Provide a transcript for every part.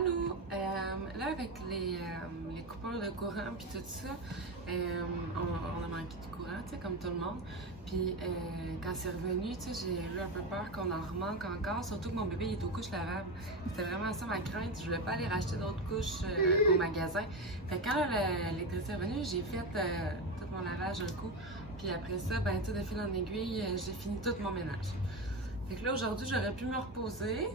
Allô! Là, avec les coupures de courant puis tout ça, on a manqué de courant, tu sais, comme tout le monde. Puis quand c'est revenu, tu sais, j'ai eu un peu peur qu'on en remanque encore, surtout que mon bébé il est aux couches lavables. C'était vraiment ça ma crainte. Je voulais pas aller racheter d'autres couches au magasin. Fait que quand l'électricité est revenue, j'ai fait tout mon lavage un coup. Puis après ça, ben, tout de fil en aiguille, j'ai fini tout mon ménage. Fait que là, aujourd'hui, j'aurais pu me reposer.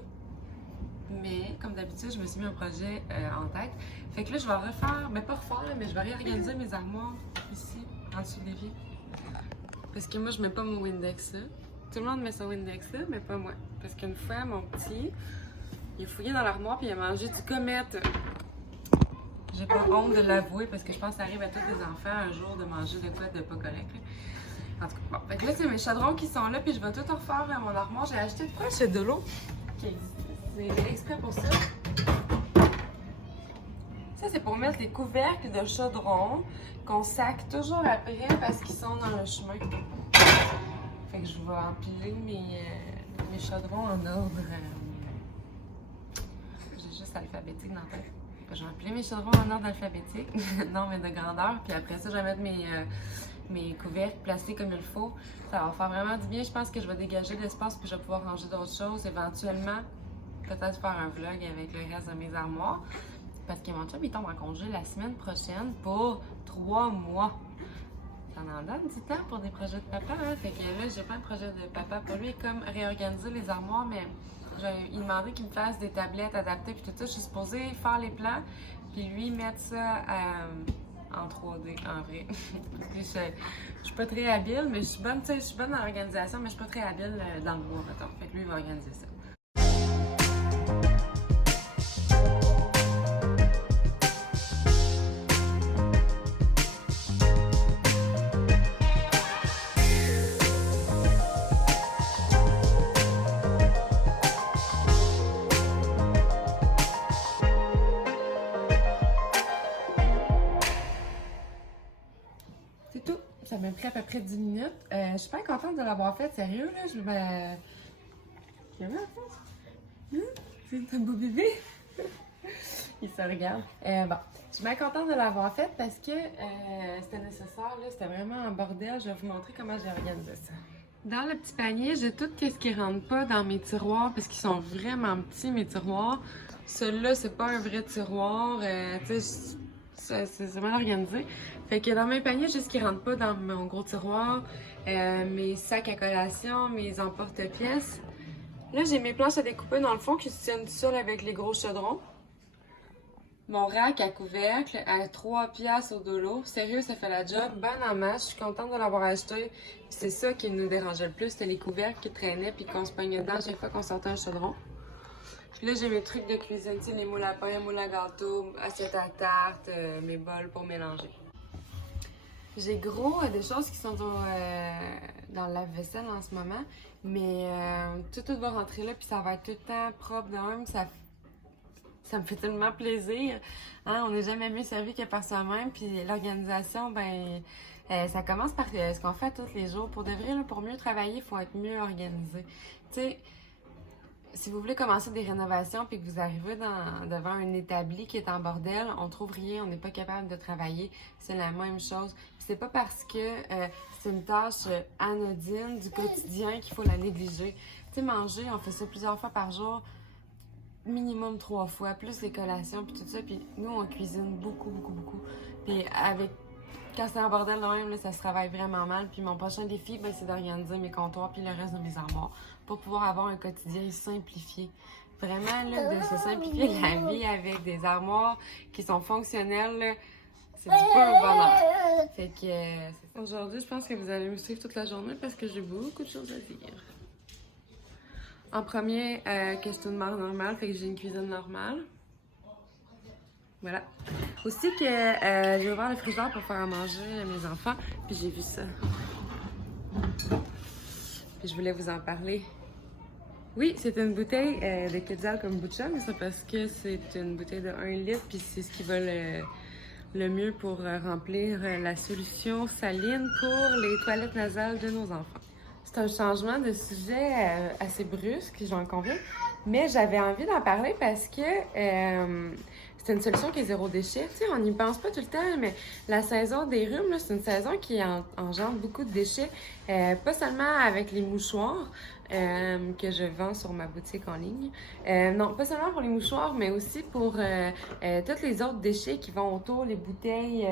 Mais comme d'habitude, je me suis mis un projet en tête. Fait que là, je vais refaire, mais pas refaire, mais je vais réorganiser mes armoires ici, en dessous de l'évier. Parce que moi, je mets pas mon Windex là. Tout le monde met son Windex là, mais pas moi. Parce qu'une fois, mon petit, il a fouillé dans l'armoire puis il a mangé du comète. J'ai pas honte de l'avouer parce que je pense que ça arrive à tous les enfants un jour de manger de quoi de pas correct. Là. En tout cas, bon. Fait que là, c'est mes chaudrons qui sont là puis je vais tout refaire à mon armoire. J'ai acheté de quoi? J'ai de l'eau qui existe. C'est exprès pour ça. Ça, c'est pour mettre des couvercles de chaudron qu'on sac toujours après parce qu'ils sont dans le chemin. Fait que je vais empiler mes chaudrons en ordre. J'ai juste alphabétique dans la tête. Je vais empiler mes chaudrons en ordre alphabétique. Non, mais de grandeur. Puis après ça, je vais mettre mes couvercles placés comme il faut. Ça va faire vraiment du bien. Je pense que je vais dégager de l'espace puis je vais pouvoir ranger d'autres choses éventuellement. Peut-être faire un vlog avec le reste de mes armoires. Parce que mon chum, il tombe en congé la semaine prochaine pour 3 mois. Ça en donne du temps pour des projets de papa, hein? Fait que là, j'ai pas un projet de papa pour lui, comme réorganiser les armoires, mais il demandait qu'il me fasse des tablettes adaptées puis tout ça. Je suis supposée faire les plans, puis lui mettre ça en 3D, en vrai. Puis je suis pas très habile, mais je suis bonne, tu sais, je suis bonne dans l'organisation, mais je suis pas très habile dans le bois, mettons. Fait que lui, il va organiser ça. C'est tout. Ça m'a pris à peu près 10 minutes. Je suis pas contente de l'avoir fait, sérieux, là. Je me... Qu'est-ce que c'est un beau bébé? Il se regarde. Bon, je suis bien contente de l'avoir fait parce que c'était nécessaire, là. C'était vraiment un bordel. Je vais vous montrer comment j'ai organisé ça. Dans le petit panier, j'ai tout ce qui rentre pas dans mes tiroirs parce qu'ils sont vraiment petits, mes tiroirs. Celui-là, c'est pas un vrai tiroir. Tu sais, c'est mal organisé. Fait que dans mes paniers, j'ai ce qui rentre pas dans mon gros tiroir. Mes sacs à collation, mes emporte-pièces. Là, j'ai mes planches à découper dans le fond qui se tiennent seules avec les gros chaudrons. Mon rack à couvercle à 3 piastres au dolo. Sérieux, ça fait la job. Bonne en masse. Je suis contente de l'avoir acheté. C'est ça qui nous dérangeait le plus. C'était les couvercles qui traînaient puis qu'on se pognait dedans chaque fois qu'on sortait un chaudron. Puis là, j'ai mes trucs de cuisine, tu sais, les moules à pain, moules à gâteau, assiettes à tarte, mes bols pour mélanger. J'ai gros des choses qui sont dans le lave-vaisselle en ce moment, mais tout va rentrer là, puis ça va être tout le temps propre d'un. Ça me fait tellement plaisir. Hein? On n'est jamais mieux servi que par soi-même, puis l'organisation, ben, ça commence par ce qu'on fait tous les jours. Pour de vrai, là, pour mieux travailler, il faut être mieux organisé. Tu sais, si vous voulez commencer des rénovations puis que vous arrivez devant un établi qui est en bordel, on trouve rien, on n'est pas capable de travailler. C'est la même chose. Puis c'est pas parce que c'est une tâche anodine du quotidien qu'il faut la négliger. Tu sais, manger, on fait ça plusieurs fois par jour, minimum 3 fois, plus les collations puis tout ça. Puis nous, on cuisine beaucoup. Puis quand c'est en bordel de même, là, ça se travaille vraiment mal. Puis mon prochain défi, ben, c'est d'organiser mes comptoirs puis le reste de mes armoires pour pouvoir avoir un quotidien simplifié. Vraiment, là, de se simplifier la vie avec des armoires qui sont fonctionnelles, là, c'est du pur bonheur. Fait que aujourd'hui, je pense que vous allez me suivre toute la journée parce que j'ai beaucoup de choses à dire. En premier, que c'est une mère normale, fait que j'ai une cuisine normale. Voilà. Aussi que j'ai ouvert le frigidaire pour faire à manger à mes enfants, puis j'ai vu ça. Puis je voulais vous en parler. Oui, c'est une bouteille de Quetzal kombucha, mais c'est parce que c'est une bouteille de 1 litre, puis c'est ce qui va le mieux pour remplir la solution saline pour les toilettes nasales de nos enfants. C'est un changement de sujet assez brusque, j'en conviens, Mais j'avais envie d'en parler parce que c'est une solution qui est zéro déchet. Tu sais, on n'y pense pas tout le temps, mais la saison des rhumes, là, c'est une saison qui engendre beaucoup de déchets. Pas seulement avec les mouchoirs que je vends sur ma boutique en ligne. Non, pas seulement pour les mouchoirs, mais aussi pour tous les autres déchets qui vont autour, les bouteilles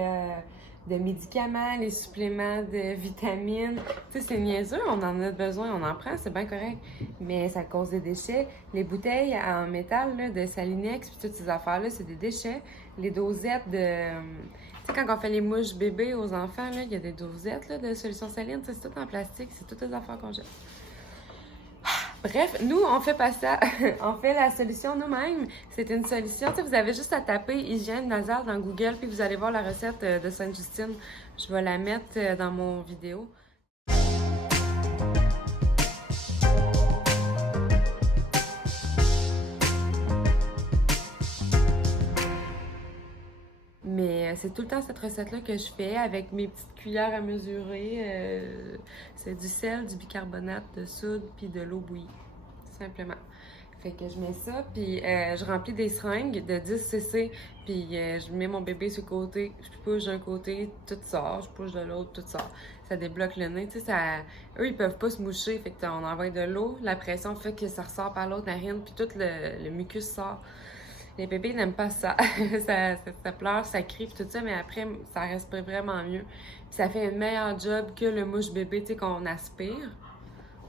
de médicaments, les suppléments de vitamines. Tu sais, c'est niaiseux, on en a besoin, on en prend, c'est bien correct. Mais ça cause des déchets. Les bouteilles en métal là, de Salinex puis toutes ces affaires-là, c'est des déchets. Les dosettes de... Tu sais, quand on fait les mouches bébés aux enfants, là, il y a des dosettes là, de solution saline. C'est tout en plastique, c'est toutes les affaires qu'on jette. Bref, nous, on fait pas ça. On fait la solution nous-mêmes. C'est une solution. Tu sais, vous avez juste à taper hygiène nasale dans Google, puis vous allez voir la recette de Sainte-Justine. Je vais la mettre dans mon vidéo. Mais c'est tout le temps cette recette-là que je fais avec mes petites cuillères à mesurer. C'est du sel, du bicarbonate de soude, puis de l'eau bouillie. Simplement. Fait que je mets ça, puis je remplis des seringues de 10 cc, puis je mets mon bébé sur le côté, je push d'un côté, tout sort, je push de l'autre, tout sort. Ça débloque le nez, tu sais, eux, ils peuvent pas se moucher, fait que on envoie de l'eau, la pression fait que ça ressort par l'autre narine, puis tout le mucus sort. Les bébés n'aiment pas ça. ça pleure, ça crie, puis tout ça, mais après, ça respire vraiment mieux. Puis ça fait un meilleur job que le mouche bébé, tu sais, qu'on aspire.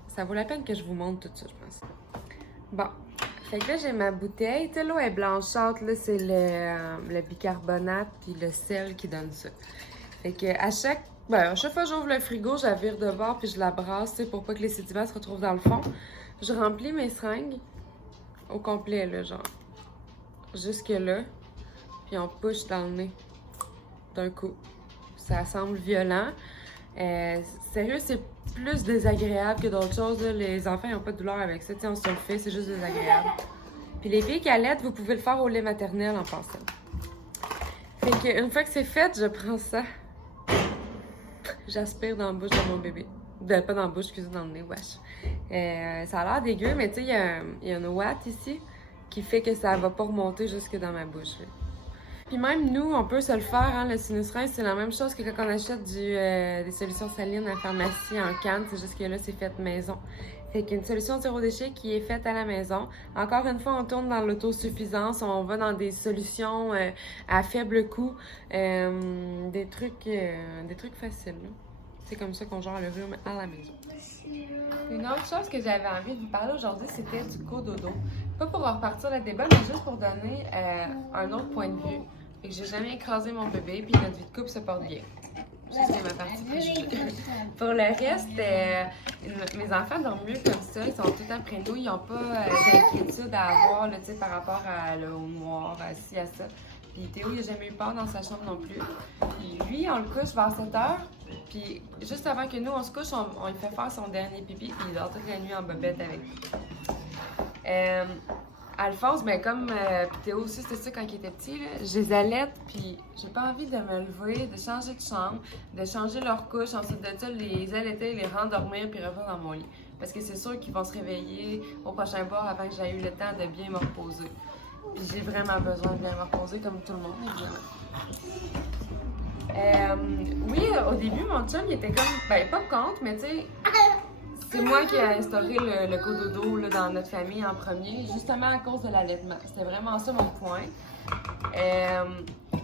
Ça vaut la peine que je vous montre tout ça, je pense. Bon, fait que là, j'ai ma bouteille. Tu sais, l'eau est blanchâtre, là, c'est le bicarbonate puis le sel qui donne ça. Fait que à chaque fois que j'ouvre le frigo, je la vire de bord puis je la brasse, tu sais, pour pas que les sédiments se retrouvent dans le fond. Je remplis mes seringues au complet, là, genre. Jusque là. Puis on push dans le nez d'un coup. Ça semble violent. Sérieux, c'est plus désagréable que d'autres choses. Là. Les enfants n'ont pas de douleur avec ça. T'sais, on se le fait, c'est juste désagréable. Puis les filles qui allaitent, vous pouvez le faire au lait maternel en passant. Fait qu'une fois que c'est fait, je prends ça. J'aspire dans la bouche de mon bébé. Pas dans la bouche, excusez, dans le nez, wesh. Ça a l'air dégueu, mais tu sais, il y a une ouate ici qui fait que ça va pas remonter jusque dans ma bouche. Là. Puis même nous, on peut se le faire, hein, le sinus rince, c'est la même chose que quand on achète des solutions salines à la pharmacie en canne, c'est juste que là, c'est fait maison. Fait qu'il y a une solution zéro déchet qui est faite à la maison. Encore une fois, on tourne dans l'autosuffisance, on va dans des solutions à faible coût, des trucs faciles. Là. C'est comme ça qu'on gère le rhume à la maison. Une autre chose que j'avais envie de vous parler aujourd'hui, c'était du cododo. Pas pour repartir le débat, mais juste pour donner un autre point de vue. Fait que j'ai jamais écrasé mon bébé, puis notre vie de couple se porte bien. Ça, c'est ma partie préjugée. Pour le reste, mes enfants dorment mieux comme ça. Ils sont tout après nous. Ils n'ont pas d'inquiétude à avoir là, par rapport au noir, à ci, à ça. Puis Théo, il n'a jamais eu peur dans sa chambre non plus. Puis lui, on le couche vers 7 heures. Puis juste avant que nous, on se couche, on lui fait faire son dernier pipi. Puis il dort toute la nuit en bobette avec nous. Alphonse, ben comme Théo aussi, c'était ça quand il était petit, là, je les allaite, puis j'ai pas envie de me lever, de changer de chambre, de changer leur couche, ensuite de ça, les allaiter, les rendormir, puis revenir dans mon lit. Parce que c'est sûr qu'ils vont se réveiller au prochain bord avant que j'aie eu le temps de bien me reposer. Puis j'ai vraiment besoin de bien me reposer, comme tout le monde, évidemment. Oui, au début, mon chum, il était comme, ben pas contre, mais tu sais... C'est moi qui ai instauré le cododo là, dans notre famille en premier, justement à cause de l'allaitement. C'était vraiment ça mon point.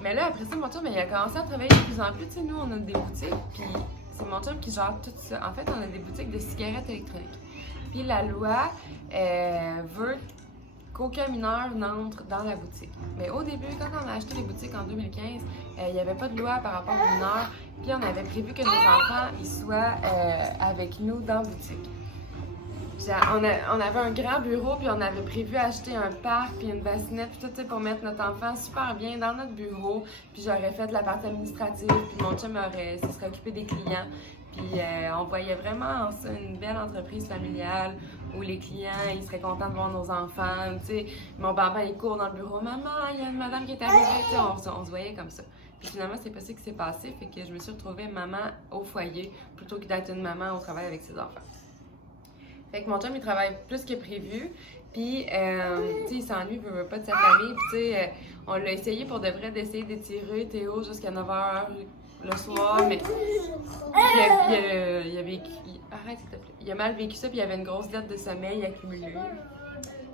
Mais là, après ça, mon chum, il a commencé à travailler de plus en plus. Tu sais, nous, on a des boutiques, puis c'est mon chum qui gère tout ça. En fait, on a des boutiques de cigarettes électroniques. Puis la loi veut qu'aucun mineur n'entre dans la boutique. Mais au début, quand on a acheté les boutiques en 2015, il n'y avait pas de loi par rapport aux mineurs. Puis on avait prévu que nos enfants ils soient avec nous dans la boutique. On avait un grand bureau, puis on avait prévu acheter un parc, puis une bassinette, puis tout pour mettre notre enfant super bien dans notre bureau. Puis j'aurais fait de la partie administrative, puis mon chum se serait occupé des clients. Puis on voyait vraiment ça, une belle entreprise familiale où les clients, ils seraient contents de voir nos enfants. Tu sais, mon bambin, il court dans le bureau. « Maman, il y a une madame qui est arrivée. » On se voyait comme ça. Puis finalement, c'est pas ça qui s'est passé, fait que je me suis retrouvée maman au foyer plutôt que d'être une maman au travail avec ses enfants. Fait que mon chum, il travaille plus que prévu. Puis, tu sais, il s'ennuie, il veut pas de sa famille. Puis, tu sais, on l'a essayé pour de vrai d'essayer d'étirer Théo jusqu'à 9h le soir, mais il avait. Arrête, s'il te plaît. Il a mal vécu ça, puis il avait une grosse dette de sommeil accumulée.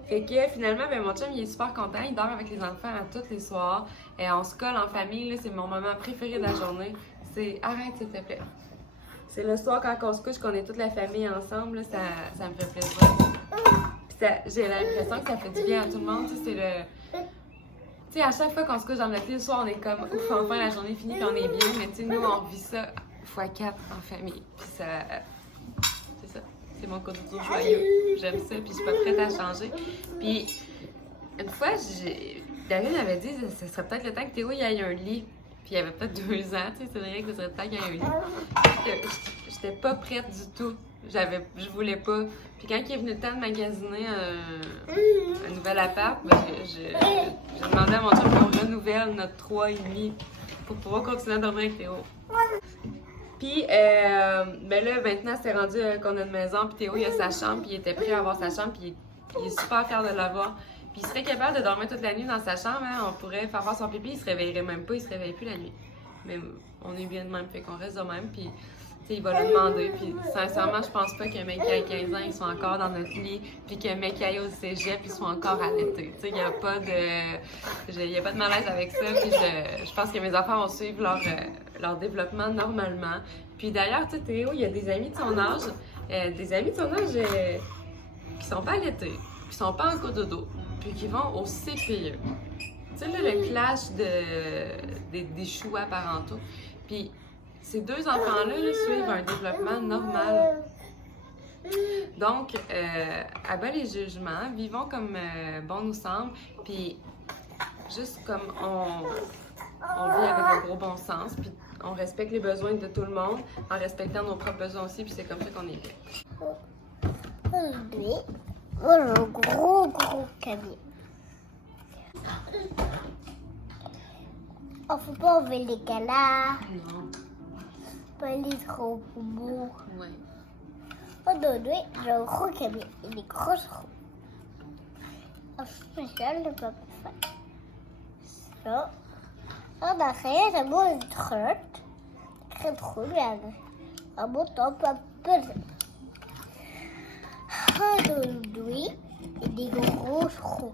Fait que finalement, ben, mon chum, il est super content. Il dort avec les enfants tous les soirs. Et on se colle en famille, là, c'est mon moment préféré de la journée. C'est. Arrête, s'il te plaît. C'est le soir quand on se couche, qu'on est toute la famille ensemble, là, ça me fait plaisir. J'ai l'impression que ça fait du bien à tout le monde. C'est le. Tu sais, à chaque fois qu'on se couche dans notre lit le soir, on est comme ouf, enfin la journée est finie puis on est bien. Mais tu sais, nous, on vit ça x4 en famille. Puis ça. C'est ça. C'est mon côté toujours joyeux. J'aime ça, puis je suis pas prête à changer. Puis une fois, David m'avait dit que ce serait peut-être le temps que Théo y aille un lit. Puis il y avait peut-être 2 ans, tu sais, c'est vrai que ce serait le temps qu'il y ait un lit. J'étais pas prête du tout. Je voulais pas. Puis quand il est venu le temps de magasiner un nouvel appart, ben, j'ai demandé à mon chum qu'on renouvelle notre 3,5 pour pouvoir continuer à dormir avec Théo. Puis, ben là, maintenant, c'est rendu qu'on a une maison, puis Théo, il a sa chambre, puis il était prêt à avoir sa chambre, puis il est super fier de l'avoir. Puis il serait capable de dormir toute la nuit dans sa chambre, hein? On pourrait faire son pipi, il se réveillerait même pas, il se réveille plus la nuit. Mais on est bien de même, fait qu'on reste de même, puis il va le demander. Puis sincèrement, je pense pas qu'un mec qui a 15 ans, ils soit encore dans notre lit, puis qu'un mec qui aille au cégep, ils soit encore allaités. Tu sais, il n'y a pas de malaise avec ça, puis je pense que mes enfants vont suivre leur développement normalement. Puis d'ailleurs, tu sais, Théo, il y a des amis de son âge, qui sont pas allaités, qui sont pas en cododo, puis qui vont au CPE. Tu sais, là, le clash des choix parentaux. Puis ces 2 enfants-là là, suivent un développement normal. Donc, abat les jugements, vivons comme bon nous semble, puis juste comme on vit avec un gros bon sens, puis on respecte les besoins de tout le monde, en respectant nos propres besoins aussi, puis c'est comme ça qu'on est bien. Aujourd'hui, on a un gros camion. On ne faut pas enlever les canards. Non. Pas les gros poumons. Ouais. Aujourd'hui, j'ai un gros camion et des grosses roues. En spécial, le papa fait ça. En arrière, c'est bon, une trotte. Très trop bien. Un bouton pas pesé. Aujourd'hui, il y a des grosses roues.